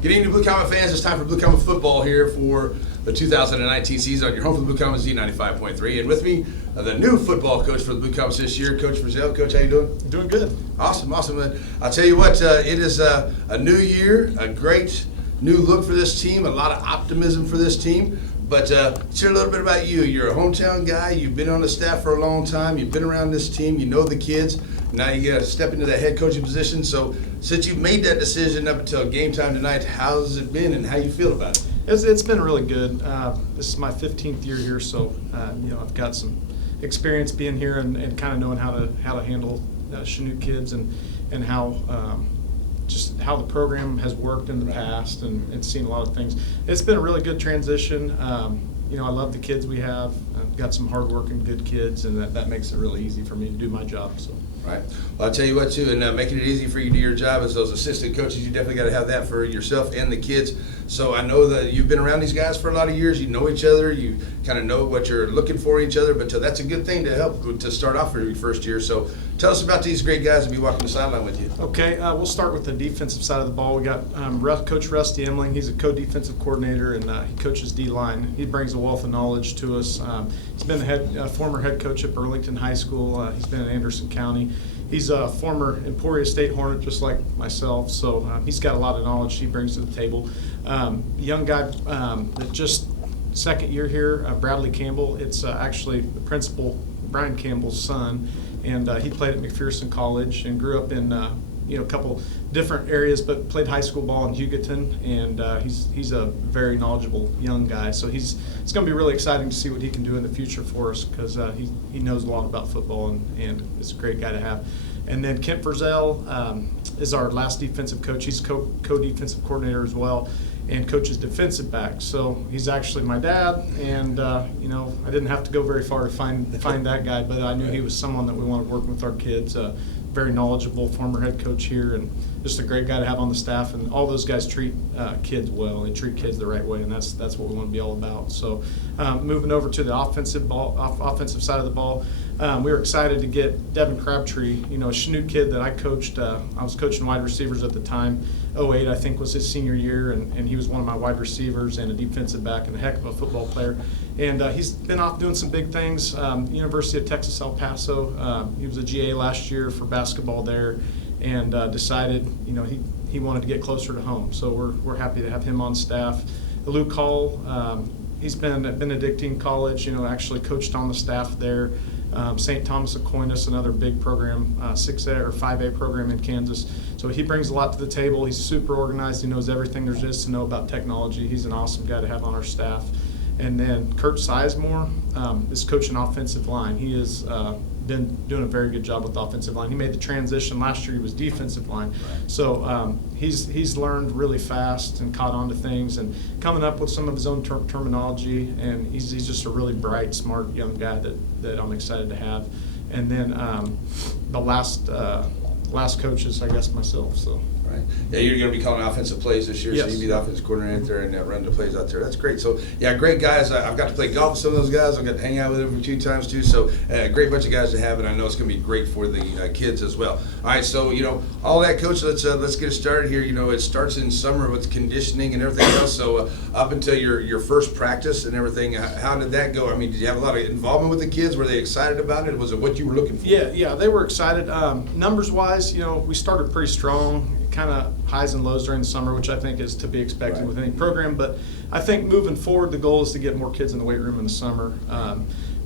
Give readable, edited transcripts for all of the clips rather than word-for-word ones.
Good evening, Blue Comet fans. It's time for Blue Comet football here for the 2019 season on your home for the Blue Comets Z95.3. And with me, the new football coach for the Blue Comets this year, Coach Frizzell. Coach, how you doing? Doing good. Awesome. I'll tell you what, it is a new year, a great new look for this team, a lot of optimism for this team. But share a little bit about you. You're a hometown guy. You've been on the staff for a long time. You've been around this team. You know the kids. Now you got to step into that head coaching position. So since you've made that decision up until game time tonight, how's it been and how you feel about it? It's been really good. This is my 15th year here, so I've got some experience being here and kind of knowing how to handle Chanute kids and how just how the program has worked in the past and seen a lot of things. It's been a really good transition. I love the kids we have. I've got some hard-working, good kids, and that makes it really easy for me to do my job. So. Right. Well, I'll tell you what, too, and making it easy for you to do your job as those assistant coaches, you definitely got to have that for yourself and the kids. So I know that you've been around these guys for a lot of years. You know each other. You kind of know what you're looking for in each other. But that's a good thing to help to start off for your first year. So tell us about these great guys that be walking the sideline with you. Okay, we'll start with the defensive side of the ball. We got Coach Rusty Emling. He's a co-defensive coordinator, and he coaches D-line. He brings a wealth of knowledge to us. He's been the former head coach at Burlington High School. He's been in Anderson County. He's a former Emporia State Hornet, just like myself, so he's got a lot of knowledge he brings to the table. Young guy that just second year here, Bradley Campbell. It's actually the principal, Brian Campbell's son, and he played at McPherson College and grew up in a couple different areas, but played high school ball in Hugoton, and he's a very knowledgeable young guy. So it's going to be really exciting to see what he can do in the future for us because he knows a lot about football and is a great guy to have. And then Kent Frizzell is our last defensive coach. He's co-defensive coordinator as well and coaches defensive backs. So he's actually my dad, and I didn't have to go very far to find that guy, but I knew he was someone that we wanted to work with our kids. Very knowledgeable former head coach here and just a great guy to have on the staff, and all those guys treat kids well. They treat kids the right way, and that's what we want to be all about. So moving over to the offensive side of the ball, we were excited to get Devin Crabtree, a Chanute kid that I coached. I was coaching wide receivers at the time. 08, I think, was his senior year, and he was one of my wide receivers and a defensive back and a heck of a football player. And he's been off doing some big things. University of Texas El Paso. He was a GA last year for basketball there, and decided he wanted to get closer to home. So we're happy to have him on staff. Luke Hall, he's been at Benedictine College. Actually coached on the staff there. St. Thomas Aquinas, another big program, 6A or 5A program in Kansas. So he brings a lot to the table. He's super organized. He knows everything there is to know about technology. He's an awesome guy to have on our staff. And then Curt Sizemore is coaching offensive line. He has been doing a very good job with the offensive line. He made the transition. Last year he was defensive line. So he's learned really fast and caught on to things and coming up with some of his own terminology. And he's just a really bright, smart young guy that I'm excited to have. And then the last coach is, I guess, myself. So. Right. Yeah, you're going to be calling offensive plays this year, yes. So you be the offensive coordinator there and run the plays out there. That's great. So, yeah, great guys. I've got to play golf with some of those guys. I've got to hang out with them a few times, too. So, a great bunch of guys to have, and I know it's going to be great for the kids as well. All right, so, all that, Coach, let's get it started here. It starts in summer with conditioning and everything else. So, up until your first practice and everything, how did that go? I mean, did you have a lot of involvement with the kids? Were they excited about it? Was it what you were looking for? Yeah, they were excited. Numbers-wise, we started pretty strong. Kind of highs and lows during the summer, which I think is to be expected with any program. But I think moving forward, the goal is to get more kids in the weight room in the summer.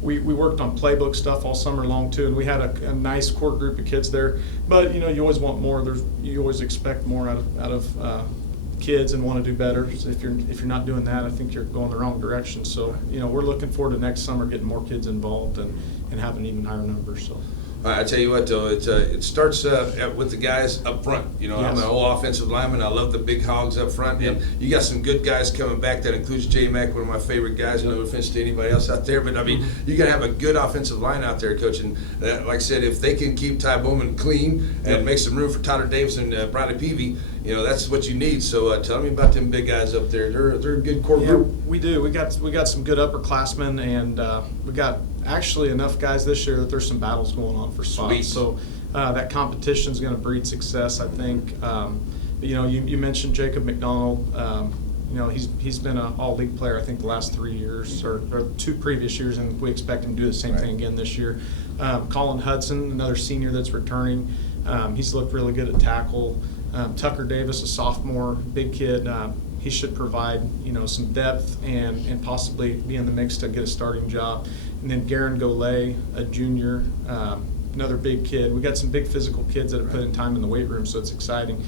We worked on playbook stuff all summer long too, and we had a nice core group of kids there. But you always want more. You always expect more out of kids and want to do better. So if you're not doing that, I think you're going the wrong direction. So we're looking forward to next summer getting more kids involved and having even higher numbers. So. I tell you what, though, it starts with the guys up front. Yes. I'm an old offensive lineman. I love the big hogs up front. Yep. And you got some good guys coming back. That includes J-Mac, one of my favorite guys. No offense to anybody else out there. But, I mean, you're going to have a good offensive line out there, Coach. And like I said, if they can keep Ty Bowman clean and make some room for Tyler Davis and Bradley Peavy, that's what you need. So tell me about them big guys up there. They're a good core group. We do. We got some good upperclassmen, and we got actually enough guys this year that there's some battles going on for spots. Sweet. So that competition is going to breed success, I think. You mentioned Jacob McDonald. He's been an all-league player, I think, the last 3 years or 2 previous years, and we expect him to do the same thing again this year. Colin Hudson, another senior that's returning. He's looked really good at tackle. Tucker Davis, a sophomore, big kid. He should provide, some depth and possibly be in the mix to get a starting job. And then Garen Golay, a junior, another big kid. We got some big physical kids that have put in time in the weight room, so it's exciting.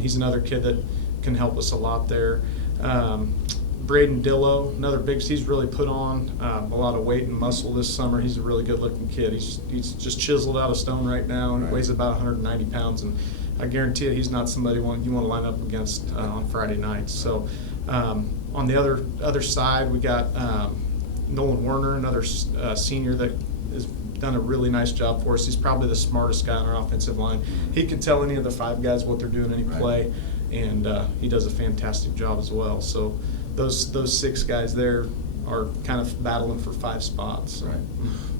He's another kid that can help us a lot there. Braden Dillo, another big. He's really put on a lot of weight and muscle this summer. He's a really good-looking kid. He's just chiseled out of stone right now and weighs about 190 pounds. And I guarantee you, he's not somebody you want to line up against on Friday nights. So on the other side, we got Nolan Werner, another senior that has done a really nice job for us. He's probably the smartest guy on our offensive line. He can tell any of the 5 guys what they're doing any play, and he does a fantastic job as well. So those 6 guys there are kind of battling for 5 spots. Right.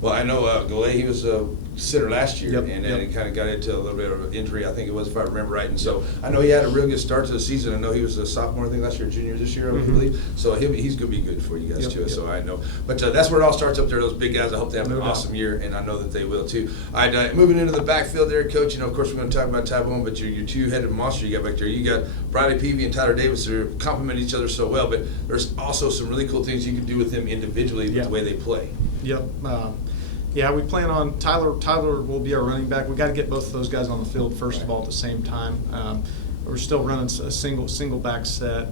Well, I know Golay, he was a center last year, and then he kind of got into a little bit of an injury, I think it was, if I remember right. And so I know he had a real good start to the season. I know he was a sophomore, I think, last year, junior this year, I believe. So he's going to be good for you guys, too. So I know. But that's where it all starts up there, those big guys. I hope they have an awesome year, and I know that they will, too. All right, moving into the backfield there, Coach, of course, we're going to talk about Ty Bowman, but your 2-headed monster you got back there. You got Bradley Peavy and Tyler Davis that complement each other so well, but there's also some really cool things you can do with them individually with the way they play. Yep. We plan on Tyler will be our running back. We got to get both of those guys on the field first of all at the same time. We're still running a single back set.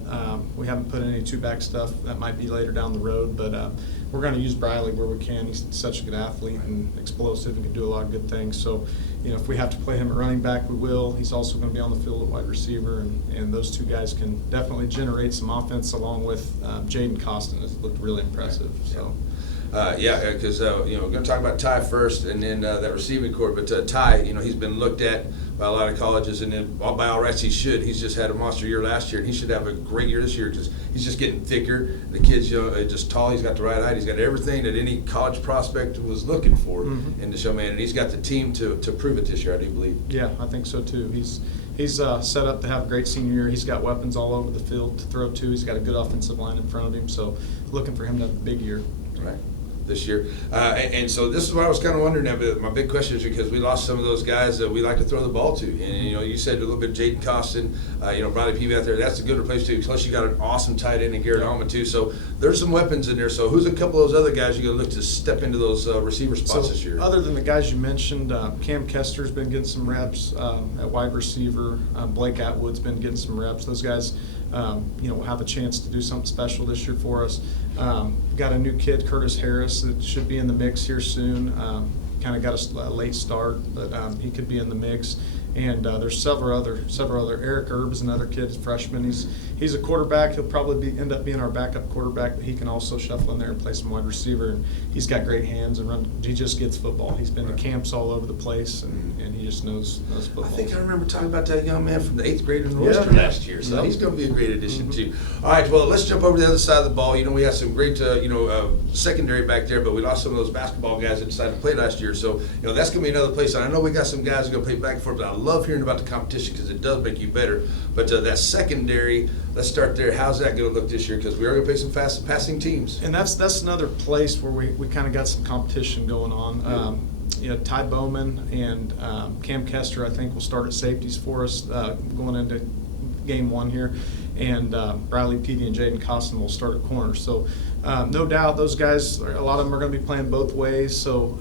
We haven't put any 2-back stuff. That might be later down the road, but we're going to use Briley where we can. He's such a good athlete and explosive and can do a lot of good things. So, if we have to play him at running back, we will. He's also going to be on the field at wide receiver, and those 2 guys can definitely generate some offense along with Jaden Costin. It's looked really impressive. So. Because we're going to talk about Ty first, and then that receiving corps. But Ty, he's been looked at by a lot of colleges, and then by all rights he should. He's just had a monster year last year, and he should have a great year this year because he's just getting thicker. The kid's just tall. He's got the right height. He's got everything that any college prospect was looking for in this young man, and he's got the team to prove it this year, I do believe. Yeah, I think so too. He's set up to have a great senior year. He's got weapons all over the field to throw to. He's got a good offensive line in front of him, so looking for him to have a big year. Right. This year. And so this is what I was kind of wondering. My big question is because we lost some of those guys that we like to throw the ball to. And, you said a little bit Jaden Costin, Bradley Peavy out there. That's a good replace too. Plus you got an awesome tight end in Garrett Allman too. So there's some weapons in there. So who's a couple of those other guys you're going to look to step into those receiver spots this year? Other than the guys you mentioned, Cam Kester's been getting some reps at wide receiver. Blake Atwood's been getting some reps. Those guys will have a chance to do something special this year for us. Got a new kid, Curtis Harris, that should be in the mix here soon. Kind of got a late start, but he could be in the mix. And there's several other. Eric Erb's another kid, freshman. He's a quarterback. He'll probably end up being our backup quarterback, but he can also shuffle in there and play some wide receiver. And he's got great hands and run. He just gets football. He's been to camps all over the place, and he just knows football. I think I remember talking about that young man from the 8th grade in the Western last year. So he's going to be a great addition too. All right, well, let's jump over to the other side of the ball. We had some great, secondary back there, but we lost some of those basketball guys that decided to play last year. So, that's going to be another place. And I know we got some guys who are going to play back and forth, but I love hearing about the competition because it does make you better. But that secondary, let's start there. How's that going to look this year? Because we are going to play some fast passing teams. And that's another place where we kind of got some competition going on. Ty Bowman and Cam Kester, I think, will start at safeties for us going into game 1 here. And Bradley Peavy and Jaden Costin will start at corner. So no doubt those guys, a lot of them are going to be playing both ways. So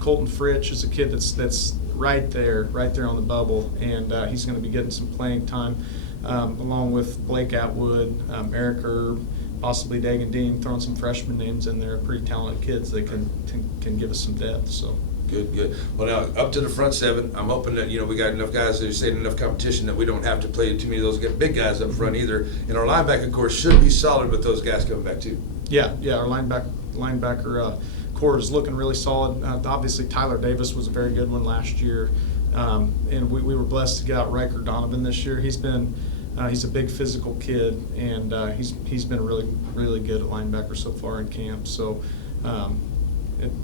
Colton Fritch is a kid that's right there on the bubble, and he's going to be getting some playing time along with Blake Atwood, Eric Erb, possibly Dagan Dean, throwing some freshman names in there. Pretty talented kids that can give us some depth. So. Good. Well, now up to the front 7. I'm hoping that we got enough guys, as you say, enough competition that we don't have to play too many of those big guys up front either. And our linebacker core should be solid with those guys coming back too. Yeah. Our linebacker core is looking really solid. Obviously, Tyler Davis was a very good one last year, and we were blessed to get out Riker Donovan this year. He's a big physical kid, and he's been really good at linebacker so far in camp. So.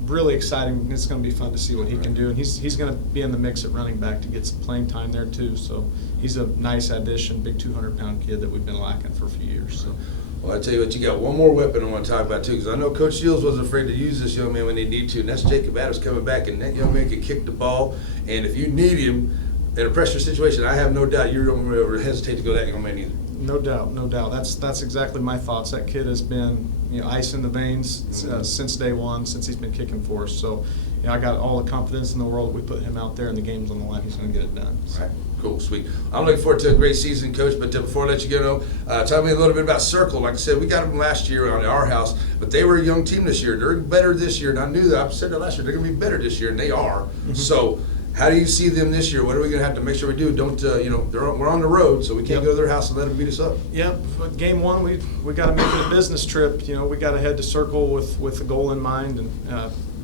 really exciting. It's going to be fun to see what he can do, and he's going to be in the mix at running back to get some playing time there too. So he's a nice addition, big 200-pound kid that we've been lacking for a few years. So. Well, I tell you what, you got one more weapon I want to talk about too, because I know Coach Shields wasn't afraid to use this young man when they need to, and that's Jacob Adams coming back, and that young man can kick the ball, and if you need him in a pressure situation, I have no doubt you're going to hesitate to go that young man either. No doubt, no doubt. That's exactly my thoughts. That kid has been, ice in the veins since day one, since he's been kicking for us. So, I got all the confidence in the world. We put him out there, and the game's on the line. He's going to get it done. So. Right. Cool, sweet. I'm looking forward to a great season, Coach. But before I let you go, tell me a little bit about Circle. Like I said, we got them last year on our house, but they were a young team this year. They're better this year, and I knew that. I said that last year. They're going to be better this year, and they are. Mm-hmm. So. How do you see them this year? What are we going to have to make sure we do? Don't we're on the road, so we can't go to their house and let them beat us up. Yep. Game one, we got to make it a business trip. We got to head to Circle with a goal in mind, and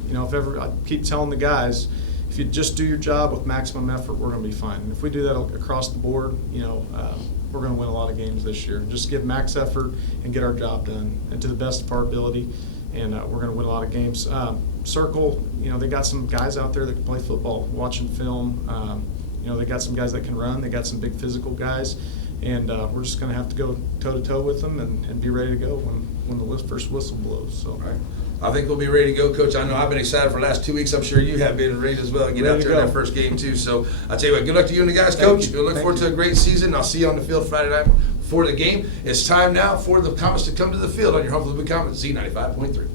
if ever I keep telling the guys, if you just do your job with maximum effort, we're going to be fine. And if we do that across the board, we're going to win a lot of games this year. Just give max effort and get our job done, and to the best of our ability, and we're going to win a lot of games. Circle, they got some guys out there that can play football, watching film. They got some guys that can run. They got some big physical guys, and we're just going to have to go toe-to-toe with them and be ready to go when the first whistle blows. So. Right. I think we'll be ready to go, Coach. I know I've been excited for the last 2 weeks. I'm sure you have been ready as well to get out there in that first game, too. So I tell you what, good luck to you and the guys, Coach. We'll look forward to a great season. I'll see you on the field Friday night for the game. It's time now for the Comets to come to the field on your home for the Comets, Z95.3.